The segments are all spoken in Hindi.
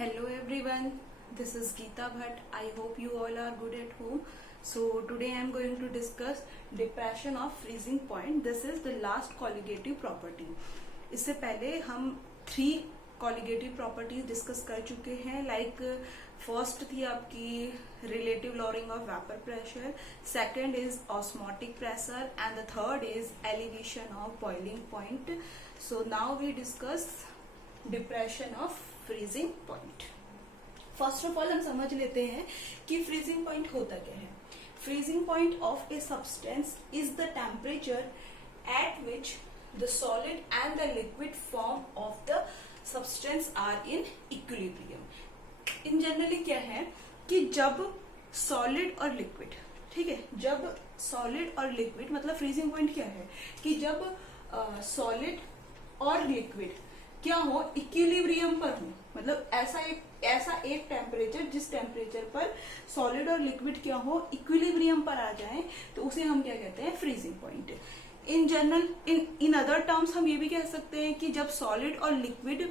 Hello everyone, this is Geeta Bhatt. I hope you all are good at home. So today I am going to discuss depression of freezing point. This is the last colligative property. इससे पहले हम 3 colligative properties डिस्कस कर चुके हैं. लाइक फर्स्ट थी आपकी relative lowering of vapour pressure, second is osmotic pressure and the third is elevation of boiling point. So now we discuss depression of freezing point. First of all हम समझ लेते हैं कि फ्रीजिंग पॉइंट होता क्या है. Freezing point of a substance is the temperature at which the solid and the liquid form of the substance are in equilibrium. In generally क्या है कि जब सॉलिड और लिक्विड, ठीक है, जब सॉलिड और लिक्विड मतलब फ्रीजिंग पॉइंट क्या है कि जब सॉलिड और लिक्विड क्या हो, इक्विलिब्रियम पर हो. मतलब ऐसा एक टेम्परेचर जिस टेम्परेचर पर सॉलिड और लिक्विड क्या हो, इक्विलिब्रियम पर आ जाए, तो उसे हम क्या कहते हैं, freezing point. In general in other terms हम ये भी कह सकते हैं कि जब सॉलिड और लिक्विड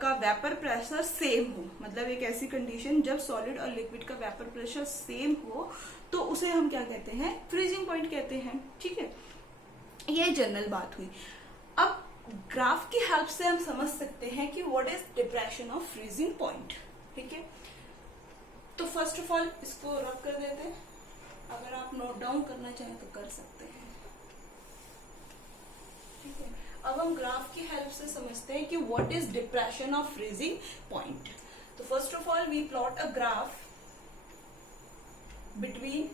का वेपर प्रेशर सेम हो, मतलब एक ऐसी कंडीशन जब सॉलिड और लिक्विड का वेपर प्रेशर सेम हो, तो उसे हम क्या कहते हैं, फ्रीजिंग पॉइंट कहते हैं. ठीक है, ये जनरल बात हुई. अब ग्राफ की हेल्प से हम समझ सकते हैं कि what is depression of freezing point. ठीक है, तो फर्स्ट ऑफ ऑल इसको रब कर देते हैं. अगर आप नोट डाउन करना चाहें तो कर सकते हैं. ठीक है, अब हम ग्राफ की हेल्प से समझते हैं कि what is depression of freezing point. तो first of all we plot a graph between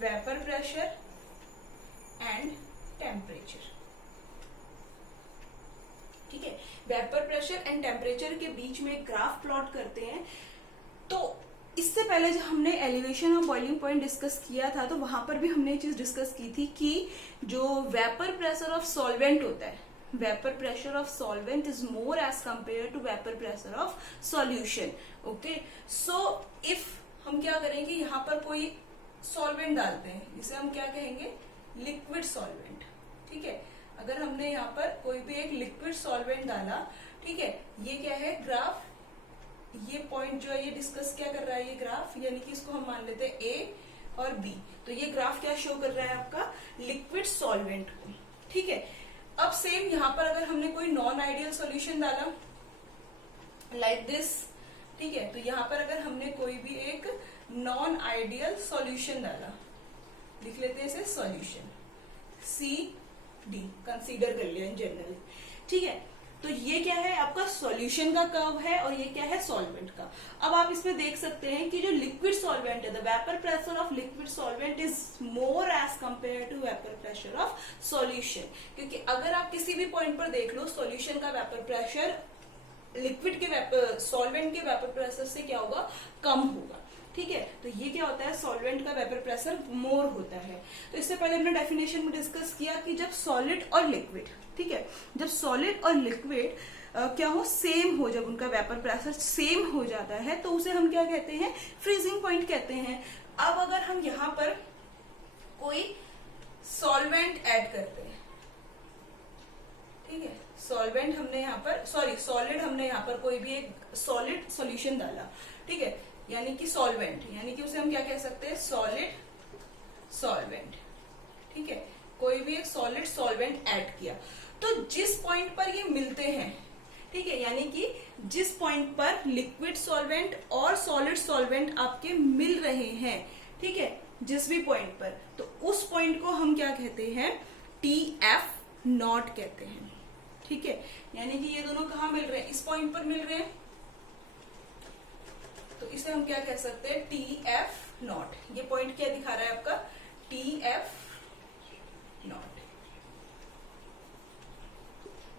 vapour pressure and temperature. ठीक है, वेपर प्रेशर एंड टेम्परेचर के बीच में ग्राफ प्लॉट करते हैं. तो इससे पहले जब हमने एलिवेशन और बॉइलिंग पॉइंट डिस्कस किया था, तो वहां पर भी हमने ये चीज डिस्कस की थी कि जो वेपर प्रेशर ऑफ सॉल्वेंट होता है, vapour pressure of solvent is more as compare to vapour pressure of solution. Okay, so if हम क्या करेंगे, यहाँ पर कोई सॉल्वेंट डालते हैं, इसे हम क्या कहेंगे, लिक्विड सॉल्वेंट. ठीक है, अगर हमने यहाँ पर कोई भी एक लिक्विड सॉल्वेंट डाला, ठीक है, ये क्या है, ग्राफ, ये पॉइंट जो है ये डिस्कस क्या कर रहा है, ये ग्राफ, यानी कि इसको हम मान लेते हैं ए और बी. तो ये ग्राफ क्या शो कर रहा है, आपका लिक्विड सॉल्वेंट को. ठीक है, अब सेम यहाँ पर अगर हमने कोई नॉन आइडियल सॉल्यूशन डाला लाइक दिस, ठीक है, तो यहाँ पर अगर हमने कोई भी एक नॉन आइडियल सॉल्यूशन डाला, लिख लेते हैं इसे सॉल्यूशन, सी डी कंसीडर कर लिया इन जनरल. ठीक है, तो ये क्या है, आपका सॉल्यूशन का कर्व है और ये क्या है, सॉल्वेंट का. अब आप इसमें देख सकते हैं कि जो लिक्विड सॉल्वेंट है, the vapour pressure of liquid solvent is more as compare to vapour pressure of solution. क्योंकि अगर आप किसी भी पॉइंट पर देख लो, सॉल्यूशन का वेपर प्रेशर लिक्विड के सॉल्वेंट के वेपर प्रेशर से क्या होगा, कम होगा. ठीक है, तो ये क्या होता है, सॉल्वेंट का वेपर प्रेशर मोर होता है. तो इससे पहले हमने डेफिनेशन में डिस्कस किया कि जब सॉलिड और लिक्विड, ठीक है, जब सॉलिड और लिक्विड क्या हो, सेम हो, जब उनका वेपर प्रेशर सेम हो जाता है, तो उसे हम क्या कहते हैं, फ्रीजिंग पॉइंट कहते हैं. अब अगर हम यहाँ पर कोई सॉल्वेंट ऐड करते हैं, ठीक है, सॉल्वेंट हमने यहाँ पर, सॉलिड हमने यहाँ पर कोई भी एक सॉलिड सॉल्यूशन डाला, ठीक है, यानी कि सॉल्वेंट, यानी कि उसे हम क्या कह सकते हैं, सॉलिड सॉल्वेंट. ठीक है, कोई भी एक सॉलिड सॉल्वेंट ऐड किया, तो जिस पॉइंट पर ये मिलते हैं, ठीक है, यानी कि जिस पॉइंट पर लिक्विड सॉल्वेंट और सॉलिड सॉल्वेंट आपके मिल रहे हैं, ठीक है, जिस भी पॉइंट पर, तो उस पॉइंट को हम क्या कहते हैं, TF नॉट कहते हैं. ठीक है, यानी कि ये दोनों कहाँ मिल रहे हैं, इस पॉइंट पर मिल रहे हैं, तो इसे हम क्या कह सकते हैं, TF नॉट. ये पॉइंट क्या दिखा रहा है आपका, TF नॉट.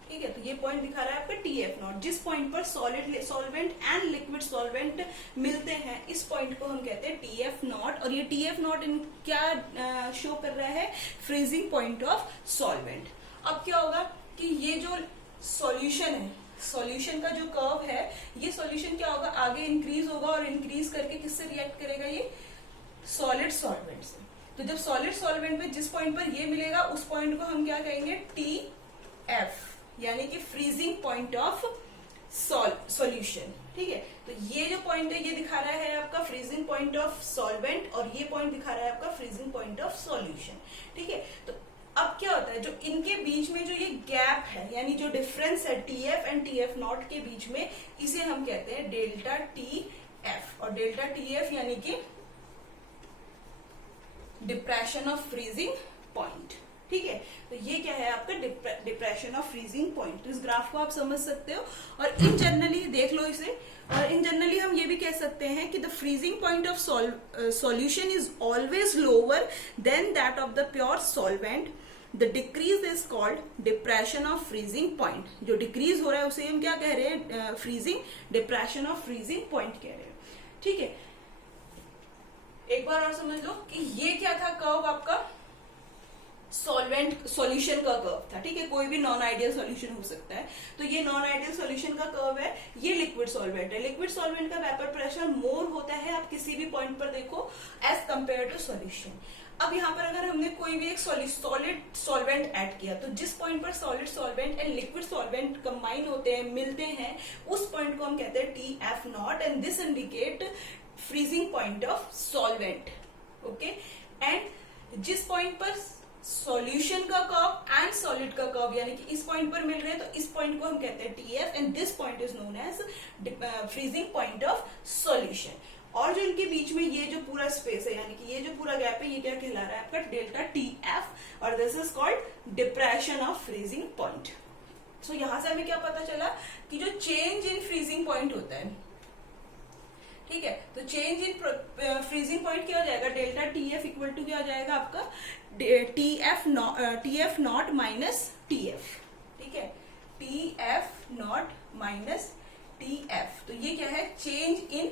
ठीक है, तो ये पॉइंट दिखा रहा है आपका TF नॉट. जिस पॉइंट पर solid solvent and liquid solvent मिलते हैं, इस पॉइंट को हम कहते हैं TF नॉट. और ये TF नॉट क्या शो कर रहा है, फ्रीजिंग पॉइंट ऑफ सॉल्वेंट. अब क्या होगा कि ये जो सॉल्यूशन है, सॉल्यूशन का जो कर्व है, ये सॉल्यूशन क्या होगा, आगे इंक्रीज होगा और इंक्रीज करके किससे रिएक्ट करेगा, ये सॉलिड सॉल्वेंट से. तो जब सॉलिड सॉल्वेंट में जिस पॉइंट पर ये मिलेगा, उस पॉइंट को हम क्या कहेंगे, TF, यानी कि फ्रीजिंग पॉइंट ऑफ सॉल्यूशन। ठीक है, तो ये जो पॉइंट है ये दिखा रहा है आपका फ्रीजिंग पॉइंट ऑफ सॉल्वेंट और ये पॉइंट दिखा रहा है आपका फ्रीजिंग पॉइंट ऑफ सॉल्यूशन। ठीक है, तो अब क्या होता है, जो इनके बीच में जो ये गैप है यानी जो डिफरेंस है TF एंड TF नॉट के बीच में, इसे हम कहते हैं डेल्टा TF। और डेल्टा TF यानी कि डिप्रेशन ऑफ फ्रीजिंग पॉइंट। ठीक है, तो ये क्या है आपका डिप्रेशन ऑफ फ्रीजिंग पॉइंट। तो इस ग्राफ को आप समझ सकते हो और इन जनरली देख लो इसे, और इन जनरली हम ये भी कह सकते हैं कि the freezing point of solution is always lower than that of the pure solvent. The decrease is called depression of freezing point. जो डिक्रीज हो रहा है उसे हम क्या कह रहे हैं, freezing depression of freezing point कह रहे हैं। ठीक है, एक बार और समझ लो कि ये क्या था कर्व आपका, सॉल्वेंट सॉल्यूशन का कर्व था। ठीक है, कोई भी नॉन आइडियल सॉल्यूशन हो सकता है, तो ये नॉन आइडियल सॉल्यूशन का कर्व है, ये लिक्विड सॉल्वेंट है। लिक्विड सॉल्वेंट का वेपर प्रेशर मोर होता है, आप किसी भी पॉइंट पर देखो, एज कंपेयर टू सॉल्यूशन। अब यहाँ पर अगर हमने कोई भी एक सॉलिड सॉल्वेंट ऐड किया, तो जिस पॉइंट पर solid solvent and liquid solvent combine होते हैं, मिलते हैं, उस पॉइंट को हम कहते हैं TF not and this indicate freezing point of solvent. Okay, and जिस पॉइंट पर सॉल्यूशन का कर्व एंड सॉलिड का कर्व यानी कि इस पॉइंट पर मिल रहे हैं, तो इस पॉइंट को हम कहते हैं TF and this point is known as freezing point of solution. और जो इनके बीच में ये जो पूरा स्पेस है यानी कि ये जो पूरा गैप है, ये क्या कहला रहा है आपका डेल्टा TF और this is called depression of freezing point. So यहां से हमें क्या पता चला कि जो चेंज इन फ्रीजिंग पॉइंट होता है, ठीक है, तो चेंज इन फ्रीजिंग पॉइंट क्या हो जाएगा, डेल्टा TF इक्वल टू क्या हो जाएगा आपका TF नॉट माइनस TF। ठीक है, TF नॉट माइनस TF, तो ये क्या है, change in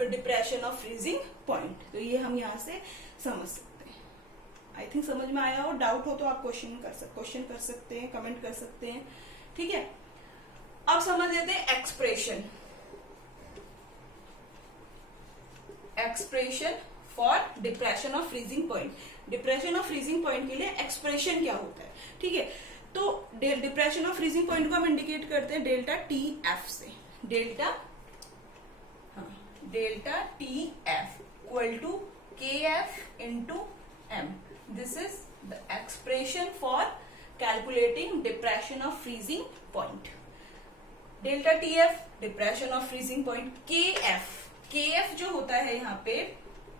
depression of freezing point. तो ये हम यहां से समझ सकते हैं। आई थिंक समझ में आया हो, डाउट हो तो आप क्वेश्चन कर सकते हैं, कमेंट कर सकते हैं। ठीक है, अब समझ लेते हैं expression for depression of freezing point. Depression of freezing point के लिए एक्सप्रेशन क्या होता है। ठीक है, तो डिप्रेशन ऑफ फ्रीजिंग पॉइंट को हम इंडिकेट करते हैं डेल्टा TF से। Delta TF equal to KF into M। This is the expression for calculating depression of freezing point. Delta TF depression of freezing point, KF जो होता है यहाँ पे,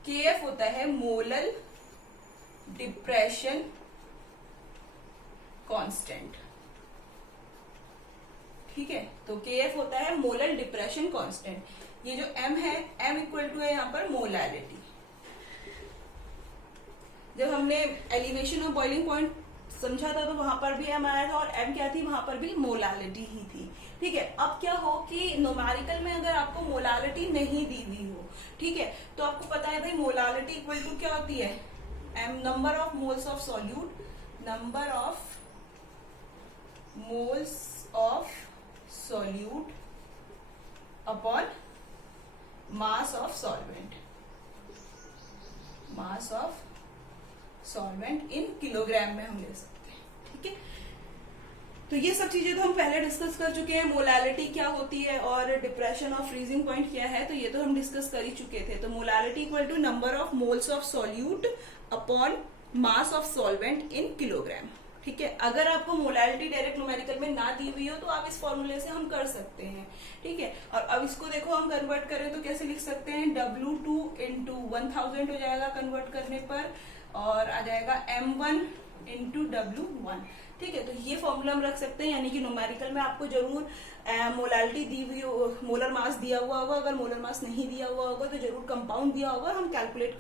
KF होता है मोलल डिप्रेशन कांस्टेंट। ठीक है, तो KF होता है मोलल डिप्रेशन कांस्टेंट। ये जो M है, M इक्वल टू है यहाँ पर मोलालिटी। जब हमने एलिवेशन और बॉइलिंग पॉइंट समझा था तो वहां पर भी M आया था और M क्या थी, वहां पर भी मोलालिटी ही थी। ठीक है, अब क्या हो कि न्यूमेरिकल में अगर आपको मोलालिटी नहीं दी हुई हो, ठीक है, तो आपको पता है भाई मोलालिटी इक्वल टू क्या होती है, M number of moles of solute, number of moles of solute upon mass of solvent, mass of solvent in kilogram में हम ले सकते हैं। ठीक है, तो ये सब चीजें तो हम पहले डिस्कस कर चुके हैं, मोलालिटी क्या होती है और डिप्रेशन ऑफ फ्रीजिंग पॉइंट क्या है, तो ये तो हम डिस्कस कर ही चुके थे। तो molality equal to number of moles of solute upon mass of solvent in kilogram. ठीक है, अगर आपको मोलालिटी डायरेक्ट न्यूमेरिकल में ना दी हुई हो तो आप इस फॉर्मूले से हम कर सकते हैं। ठीक है, और अब इसको देखो हम कन्वर्ट करें तो कैसे लिख सकते हैं, W2 इंटू 1000 हो जाएगा कन्वर्ट करने पर, और आ जाएगा M1 इंटू W1। ठीक है, तो ये फॉर्मूला हम रख सकते हैं, यानी कि न्यूमेरिकल में आपको जरूर मोलालिटी दी हुई हो, मोलर मास दिया हुआ होगा, अगर मोलर मास नहीं दिया हुआ होगा तो जरूर कंपाउंड दिया होगा, हम कैलकुलेट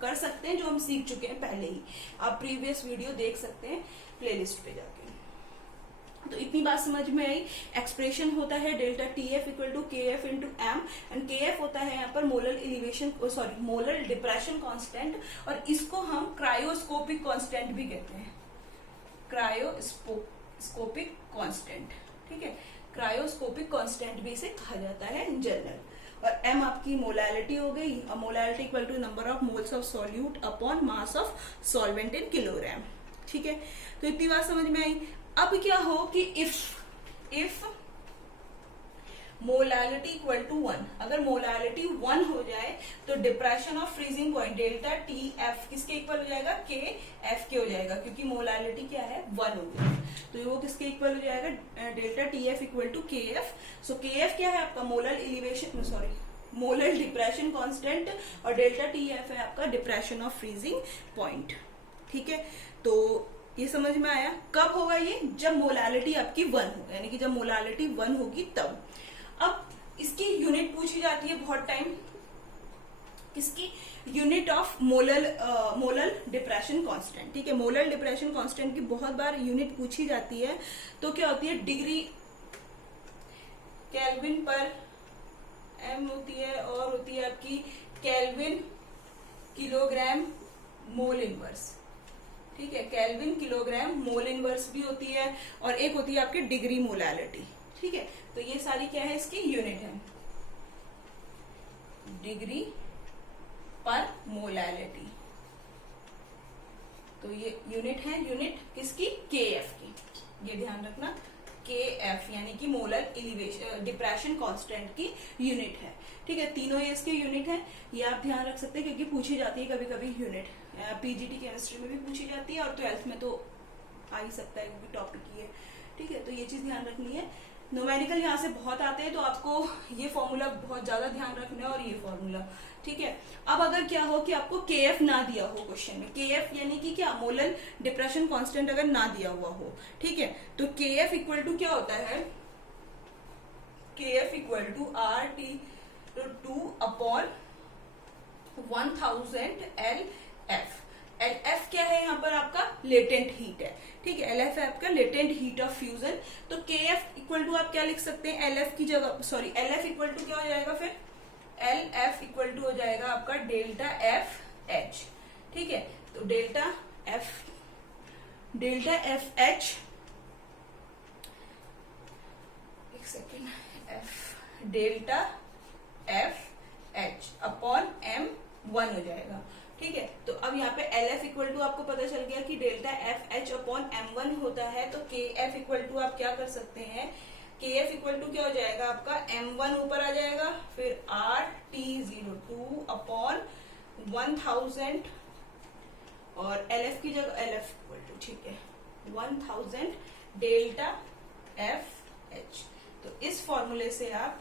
कर सकते हैं, जो हम सीख चुके हैं पहले ही। आप प्रीवियस वीडियो देख सकते हैं प्लेलिस्ट पे जाके। तो इतनी बात समझ में आई। एक्सप्रेशन होता है delta TF equal to KF into M and KF होता है यहाँ पर molar elevation, sorry molar depression constant, और इसको हम क्रायोस्कोपिक कांस्टेंट भी कहते हैं, क्रायोस्कोपिक कांस्टेंट। ठीक है, क्रायोस्कोपिक कांस्टेंट भी इसे कहा जाता है इन जनरल। और M आपकी मोलालिटी हो गई, और molality equal to number of moles of solute upon mass of solvent in kilogram. ठीक है, तो इतनी बात समझ में आई। अब क्या हो कि इफ मोलालिटी इक्वल टू 1, अगर मोलालिटी 1 हो जाए तो depression of freezing point delta T F किसके इक्वल हो जाएगा, के एफ के हो जाएगा, क्योंकि मोलालिटी क्या है 1 हो गया, तो वो किसके इक्वल हो जाएगा, delta T F equal to K F. So K F क्या है आपका, molar elevation, sorry molar depression constant, और डेल्टा टी एफ है आपका डिप्रेशन ऑफ फ्रीजिंग पॉइंट। ठीक है, तो ये समझ में आया। कब होगा ये, जब मोलालिटी आपकी 1 हो, यानी कि जब मोलालिटी 1 होगी तब। अब इसकी यूनिट पूछी जाती है बहुत टाइम, किसकी, unit of molar depression constant. ठीक है, मोलर डिप्रेशन कांस्टेंट की बहुत बार यूनिट पूछी जाती है, तो क्या होती है, डिग्री केल्विन पर एम होती है, और होती है आपकी केल्विन किलोग्राम मोल इनवर्स। ठीक है, केल्विन किलोग्राम मोल इनवर्स भी होती है, और एक होती है आपकी डिग्री मोलालिटी। ठीक है, तो ये सारी क्या है, इसकी यूनिट है, डिग्री पर मोलालिटी। तो ये यूनिट है, यूनिट किसकी, के एफ की, ये ध्यान रखना, के एफ यानी कि मोलर एलिवेशन डिप्रेशन कांस्टेंट की यूनिट है। ठीक है, तीनों ये इसके यूनिट है, ये आप ध्यान रख सकते हैं क्योंकि पूछी जाती है कभी कभी यूनिट, पीजीटी केमिस्ट्री में भी पूछी जाती है और 12th में तो आ ही सकता है क्योंकि टॉपिक ही है। ठीक है, तो ये चीज ध्यान रखनी है। न्यूमेरिकल यहाँ से बहुत आते हैं, तो आपको ये फॉर्मूला बहुत ज्यादा ध्यान रखना है, और ये फॉर्मूला। ठीक है, अब अगर क्या हो कि आपको के एफ ना दिया हो क्वेश्चन में, के एफ यानी कि क्या, मोलर डिप्रेशन कांस्टेंट अगर ना दिया हुआ हो, ठीक है, तो के एफ इक्वल टू क्या होता है, K F equal to R T 2 upon 1000 L F. L F क्या है यहाँ पर आपका, लेटेंट हीट है। ठीक है, एल एफ है आपका लेटेंट हीट ऑफ फ्यूजन। तो के एफ इक्वल टू आप क्या लिख सकते हैं, एल एफ की जगह, sorry L F equal to क्या हो जाएगा, फिर एल एफ इक्वल टू हो जाएगा आपका डेल्टा एफ एच। ठीक है, तो डेल्टा एफ एच, एक second, F delta F H upon M 1 हो जाएगा। ठीक है, तो अब यहाँ पे एल एफ इक्वल टू आपको पता चल गया कि delta F H upon M 1 होता है, तो के एफ इक्वल टू आप क्या कर सकते हैं, के एफ इक्वल टू क्या हो जाएगा आपका, m1 ऊपर आ जाएगा, फिर आर टी 02 अपॉन 1000, और एल एफ की जगह एल एफ इक्वल टू, ठीक है, 1000 डेल्टा एफ एच। तो इस फॉर्मूले से आप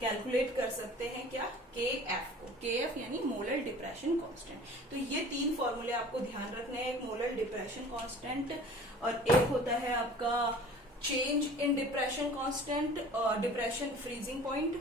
कैलकुलेट कर सकते हैं क्या, के एफ को, के एफ यानी मोलर डिप्रेशन कांस्टेंट। तो ये 3 फॉर्मूले आपको ध्यान रखने हैं, एक मोलर डिप्रेशन कांस्टेंट, और एक होता है आपका change in depression constant, depression freezing point,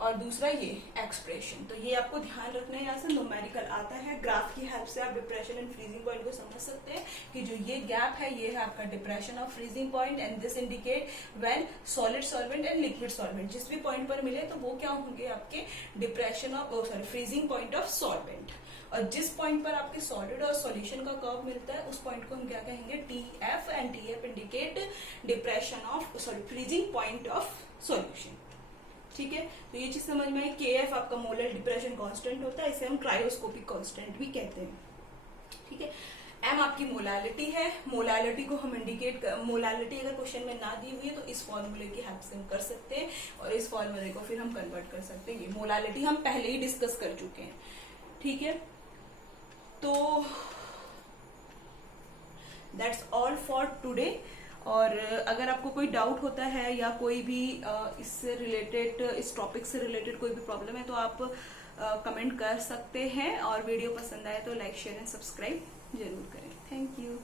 और दूसरा ये एक्सप्रेशन। तो ये आपको ध्यान रखना है, यहाँ से न्यूमेरिकल आता है, ग्राफ की हेल्प से आप डिप्रेशन एंड फ्रीजिंग पॉइंट को समझ सकते हैं कि जो ये गैप है ये है आपका depression of freezing point, and this indicate when solid solvent and liquid solvent जिस भी पॉइंट पर मिले तो वो क्या होंगे आपके depression of, sorry freezing point of solvent, और जिस पॉइंट पर आपके सॉलिड और सॉल्यूशन का कर्व मिलता है उस पॉइंट को हम क्या कहेंगे, T F, and T F indicate depression of, sorry freezing point of solution. ठीक है, तो ये चीज समझ में आई, के एफ आपका मोलर डिप्रेशन कांस्टेंट होता है, इसे हम क्रायोस्कोपिक कांस्टेंट भी कहते हैं। ठीक है, एम आपकी मोलालिटी है, मोलालिटी को हम इंडिकेट, मोलालिटी अगर क्वेश्चन में ना दी हुई है तो इस फॉर्मूले की हेल्प से हम कर सकते हैं, और इस फॉर्मूले को फिर हम कन्वर्ट कर सकते हैं। ये मोलालिटी हम पहले ही डिस्कस कर चुके हैं। ठीक है, तो दैट्स ऑल फॉर टुडे। और अगर आपको कोई डाउट होता है या कोई भी इससे रिलेटेड, इस टॉपिक से रिलेटेड कोई भी प्रॉब्लम है तो आप कमेंट कर सकते हैं, और वीडियो पसंद आए तो लाइक शेयर एंड सब्सक्राइब जरूर करें। Thank you.